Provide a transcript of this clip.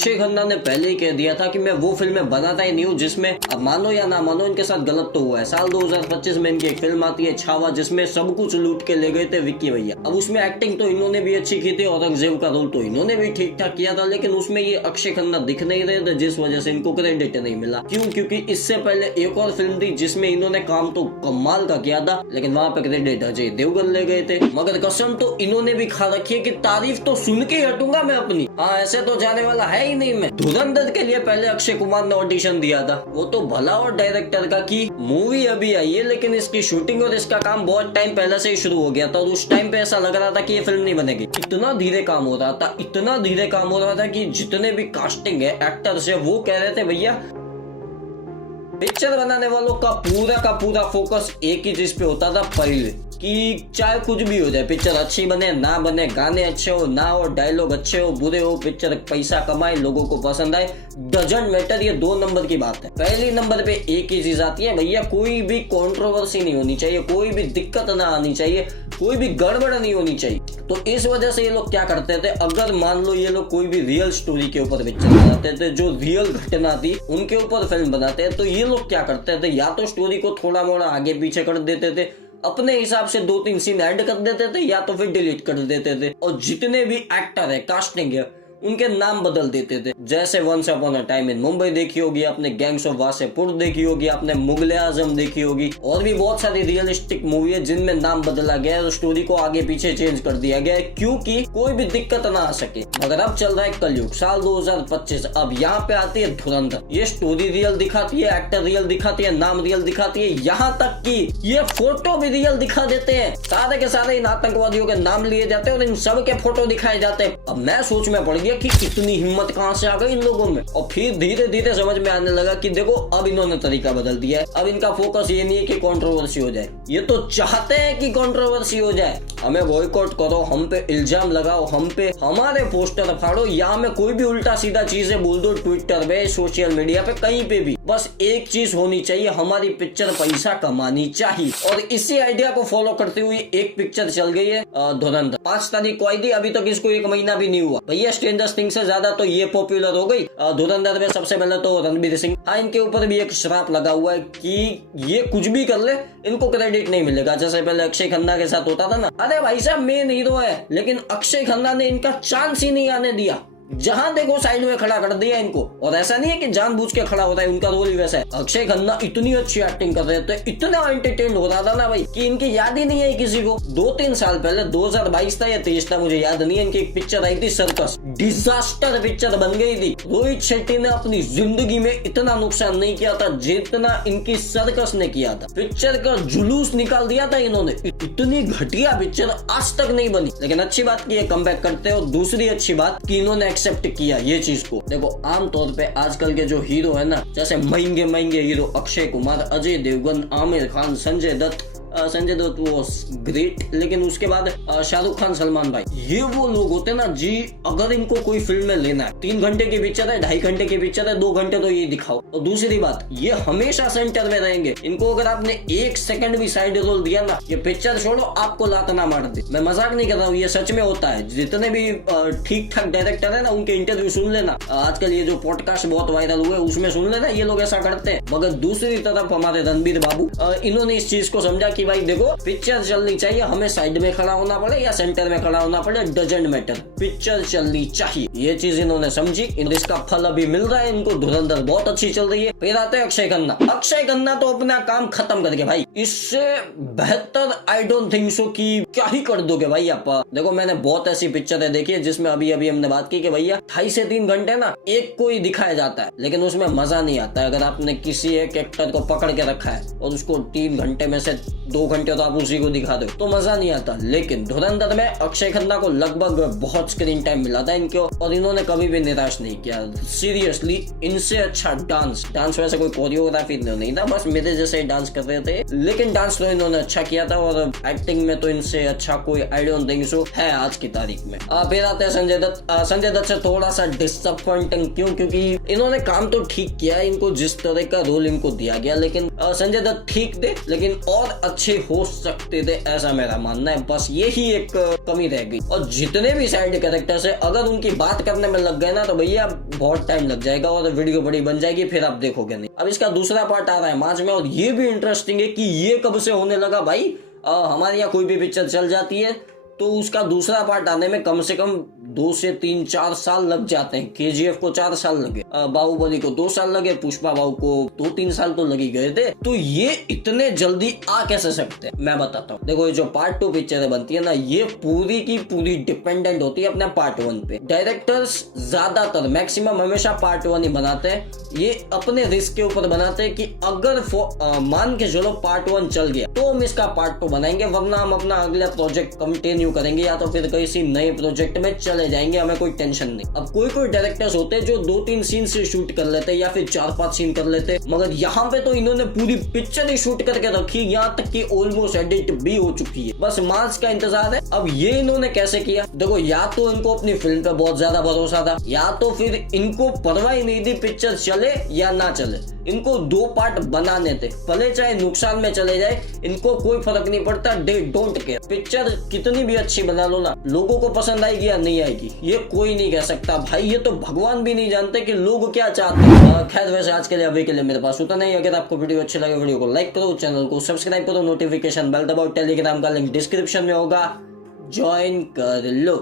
अक्षय खन्ना ने पहले ही कह दिया था कि मैं वो फिल्में बनाता ही नहीं हूँ जिसमें, अब मानो या ना मानो, इनके साथ गलत तो हुआ है। साल 2025 में इनकी एक फिल्म आती है छावा, जिसमें सब कुछ लूट के ले गए थे विक्की भैया। अब उसमें एक्टिंग तो इन्होंने भी अच्छी की थी, औरंगजेब का रोल तो इन्होंने भी ठीक ठाक किया था, लेकिन उसमें ये अक्षय खन्ना दिख नहीं रहे थे, जिस वजह से इनको क्रेडिट नहीं मिला। क्यों? क्योंकि इससे पहले एक और फिल्म थी जिसमें इन्होंने काम तो कमाल का किया था, लेकिन वहाँ पे क्रेडिट अजय देवगन ले गए थे। मगर कसम तो इन्होंने भी खा रखी है कि तारीफ तो सुन के हटूंगा मैं अपनी। हाँ, ऐसे तो जाने वाला है ही नहीं मैं। धुरंधर के लिए पहले अक्षय कुमार ने ऑडिशन दिया था, वो तो भला और डायरेक्टर का कि मूवी अभी आई है, लेकिन इसकी शूटिंग और इसका काम बहुत टाइम पहले से ही शुरू हो गया था, और उस टाइम पे ऐसा लग रहा था कि ये फिल्म नहीं बनेगी। इतना धीरे काम हो रहा था, इतना धीरे काम हो रहा था कि जितने भी कास्टिंग है, एक्टर्स है, वो कह रहे थे भैया पिक्चर बनाने वालों का पूरा फोकस एक ही चीज पे होता था पहले, कि चाहे कुछ भी हो जाए, पिक्चर अच्छी बने ना बने, गाने अच्छे हो ना हो, डायलॉग अच्छे हो बुरे हो, पिक्चर पैसा कमाए, लोगों को पसंद आए, डजंट मैटर। ये 2 नंबर की बात है। पहली नंबर पे एक ही चीज आती है भैया, कोई भी कंट्रोवर्सी नहीं होनी चाहिए, कोई भी दिक्कत ना आनी चाहिए, कोई भी गड़बड़ नहीं होनी चाहिए। तो इस वजह से ये लोग क्या करते थे, अगर मान लो ये लोग कोई भी रियल स्टोरी के ऊपर पिक्चर बनाते थे, जो रियल घटना थी उनके ऊपर फिल्म बनाते हैं, तो ये लोग क्या करते थे, या तो स्टोरी को थोड़ा मोड़ा आगे पीछे कर देते थे, अपने हिसाब से 2-3 सीन ऐड कर देते थे, या तो फिर डिलीट कर देते थे, और जितने भी एक्टर है, कास्टिंग है, उनके नाम बदल देते थे। जैसे once upon a time in Mumbai देखी होगी आपने, गैंग्स ऑफ वासेपुर देखी होगी आपने, मुगले आजम देखी होगी, और भी बहुत सारी रियलिस्टिक मूवी है जिनमें नाम बदला गया है और स्टोरी को आगे पीछे चेंज कर दिया गया है, क्योंकि कोई भी दिक्कत ना आ सके। मगर अब चल रहा है कलयुग, साल 2025, अब यहाँ पे आती है धुरंधर। ये स्टोरी रियल दिखाती है, एक्टर रियल दिखाती है, नाम रियल दिखाती है, यहाँ तक कि ये फोटो भी रियल दिखा देते हैं। सारे के सारे इन आतंकवादियों के नाम लिए जाते हैं और इन सब के फोटो दिखाए जाते हैं। अब मैं सोच में पड़ गया कि इतनी हिम्मत कहां से आ गई इन लोगों में, और फिर धीरे धीरे समझ में आने लगा कि देखो अब इन्होंने तरीका बदल दिया है। अब इनका फोकस ये नहीं है कि कंट्रोवर्सी हो जाए, ये तो चाहते हैं कि कंट्रोवर्सी हो जाए, हमें बॉयकॉट करो, हम पे इल्जाम लगाओ, हम पे हमारे पोस्टर फाड़ो, या हमें कोई भी उल्टा सीधा चीजें बोल दो ट्विटर पे, सोशल मीडिया पे, कहीं पे भी। बस एक चीज होनी चाहिए, हमारी पिक्चर पैसा कमानी चाहिए। और इसी आइडिया को फॉलो करते हुए एक पिक्चर चल गई है धुरंधर। 5 तारीख को आई थी, अभी तक इसको 1 महीना भी नहीं हुआ भैया। स्ट्रेंजर थिंग्स से ज्यादा तो ये पॉपुलर हो गई। धुरंधर में सबसे पहले तो रणवीर सिंह, हाँ, इनके ऊपर भी एक श्राप लगा हुआ है कि ये कुछ भी कर ले इनको क्रेडिट नहीं मिलेगा। जैसे पहले अक्षय खन्ना के साथ होता था ना, अरे भाई साहब मेन हीरो है, लेकिन अक्षय खन्ना ने इनका चांस ही नहीं आने दिया, जहां देखो साइड में खड़ा कर दिया इनको। और ऐसा नहीं है कि जानबूझ के खड़ा होता है, उनका रोल ही वैसा है। अक्षय खन्ना इतनी अच्छी एक्टिंग कर रहे थे, इतना एंटरटेन हो रहा था ना भाई, कि इनकी याद ही नहीं है किसी को। 2-3 साल पहले 2022 था या 23 था, मुझे याद नहीं है, इनकी एक पिक्चर आई थी सर्कस, डिजास्टर पिक्चर बन गई थी। रोहित शेट्टी ने अपनी जिंदगी में इतना नुकसान नहीं किया था जितना इनकी सर्कस ने किया था। पिक्चर का जुलूस निकाल दिया था इन्होंने, इतनी घटिया पिक्चर आज तक नहीं बनी। लेकिन अच्छी बात की कमबैक करते हो। दूसरी अच्छी बात कि इन्होंने एक्सेप्ट किया ये चीज को। देखो आमतौर पे आजकल के जो हीरो है ना, जैसे महंगे हीरो अक्षय कुमार, अजय देवगन, आमिर खान, संजय दत्त वो ग्रेट, लेकिन उसके बाद शाहरुख खान, सलमान भाई, ये वो लोग होते ना जी, अगर इनको कोई फिल्म में लेना है, 3 घंटे की पिक्चर है, 2.5 घंटे की पिक्चर है, 2 घंटे तो ये दिखाओ। और दूसरी बात, ये हमेशा सेंटर में रहेंगे। इनको अगर आपने 1 सेकंड भी साइड रोल दिया ना, ये पिक्चर छोड़ो आपको लात ना मार दे। मैं मजाक नहीं कर रहा हूँ, ये सच में होता है। जितने भी ठीक ठाक डायरेक्टर है ना, उनके इंटरव्यू सुन लेना, आजकल ये जो पॉडकास्ट बहुत वायरल हुए उसमें सुन लेना, ये लोग ऐसा करते हैं। मगर दूसरी तरफ हमारे रणबीर बाबू, इन्होंने इस चीज को समझा कि भाई देखो पिक्चर चलनी चाहिए, हमें साइड में खड़ा होना पड़े या सेंटर में खड़ा होना पड़े, डजंट मैटर, पिक्चर चलनी चाहिए। ये चीज इन्होंने समझी, इसका फल अभी मिल रहा है इनको। धुरंधर बहुत अच्छी चल रही है। फिर आते हैं अक्षय खन्ना। अक्षय खन्ना तो अपना काम खत्म करके भाई, इससे बेहतर आई डोंट थिंक सो कि क्या ही कर दोगे भाई आप। देखो मैंने बहुत ऐसी पिक्चरें देखी है जिसमें अभी हमने बात की कि भैया 2.5 से 3 घंटे ना एक को ही दिखाया जाता है, लेकिन उसमें मजा नहीं आता। अगर आपने किसी एक एक्टर को पकड़ के रखा है और उसको 3 घंटे में से 2 घंटे तो आप उसी को दिखा दो तो मजा नहीं आता। लेकिन धुरंधर में अक्षय खन्ना को लगभग बहुत स्क्रीन टाइम मिला था इनको, और इन्होंने कभी भी निराश नहीं किया। सीरियसली इनसे अच्छा डांस वैसे कोई कोरियोग्राफी नहीं था, बस मेरे जैसे डांस कर रहे थे, लेकिन डांस तो इन्होंने अच्छा किया था। और एक्टिंग में तो इनसे अच्छा कोई आई डोंट थिंक सो है आज की तारीख में। फिर आते हैं संजय दत्त। संजय दत्त से थोड़ा सा डिसअपॉइंटिंग, क्यों? क्योंकि इन्होंने काम तो ठीक किया, इनको जिस तरह का रोल इनको दिया गया, लेकिन संजय दत्त ठीक थे, लेकिन और अच्छे हो सकते थे, ऐसा मेरा मानना है। बस यही एक कमी रह गई। और जितने भी साइड कैरेक्टर्स है, अगर उनकी बात करने में लग गए ना तो भैया बहुत टाइम लग जाएगा और वीडियो बड़ी बन जाएगी, फिर आप देखोगे नहीं। अब इसका दूसरा पार्ट आ रहा है मार्च में, और ये भी इंटरेस्टिंग है कि ये कब से होने लगा भाई। हमारे यहाँ कोई भी पिक्चर चल जाती है तो उसका दूसरा पार्ट आने में कम से कम 2 से 3-4 साल लग जाते हैं। KGF को 4 साल लगे, बाहुबली को 2 साल लगे, पुष्पा बाहु को 2-3 साल तो लगी गए थे। तो ये इतने जल्दी आ कैसे सकते हैं, मैं बताता हूँ। देखो, ये जो पार्ट 2 पिक्चर बनती है ना, ये पूरी की पूरी डिपेंडेंट होती है अपने पार्ट 1 पे। डायरेक्टर्स ज्यादातर मैक्सिमम हमेशा पार्ट 1 ही बनाते हैं। ये अपने रिस्क के ऊपर बनाते हैं कि अगर मान के चलो पार्ट 1 चल गया तो हम इसका पार्ट 2 बनाएंगे, वरना हम अपना अगला प्रोजेक्ट कंटिन्यू करेंगे या तो फिर किसी नए प्रोजेक्ट में चले जाएंगे, हमें कोई टेंशन नहीं। अब कोई डायरेक्टर्स होते हैं जो 2-3 सीन से शूट कर लेते हैं या फिर 4-5 सीन कर लेते हैं, मगर यहाँ पे तो इन्होंने पूरी पिक्चर ही शूट करके रखी, यहाँ तक कि ऑलमोस्ट एडिट भी हो चुकी है। बस मार्च का इंतजार है। अब ये इन्होंने कैसे किया, देखो, या तो इनको अपनी फिल्म पे बहुत ज्यादा भरोसा था, या तो फिर इनको परवाह ही नहीं थी पिक्चर चले या ना चले। इनको 2 पार्ट बनाने थे, भले चाहे नुकसान में चले जाए, इनको कोई फर्क नहीं पड़ता। They don't care. पिक्चर कितनी भी अच्छी बना लो ना, लोगों को पसंद आएगी या नहीं आएगी ये कोई नहीं कह सकता भाई। ये तो भगवान भी नहीं जानते कि लोग क्या चाहते हैं। खैर, वैसे आज के लिए अभी के लिए मेरे पास उतना ही। अगर आपको वीडियो अच्छी लगे, वीडियो को लाइक करो, चैनल को सब्सक्राइब करो, नोटिफिकेशन बेल दबाओ, टेलीग्राम का लिंक डिस्क्रिप्शन में होगा, ज्वाइन कर लो।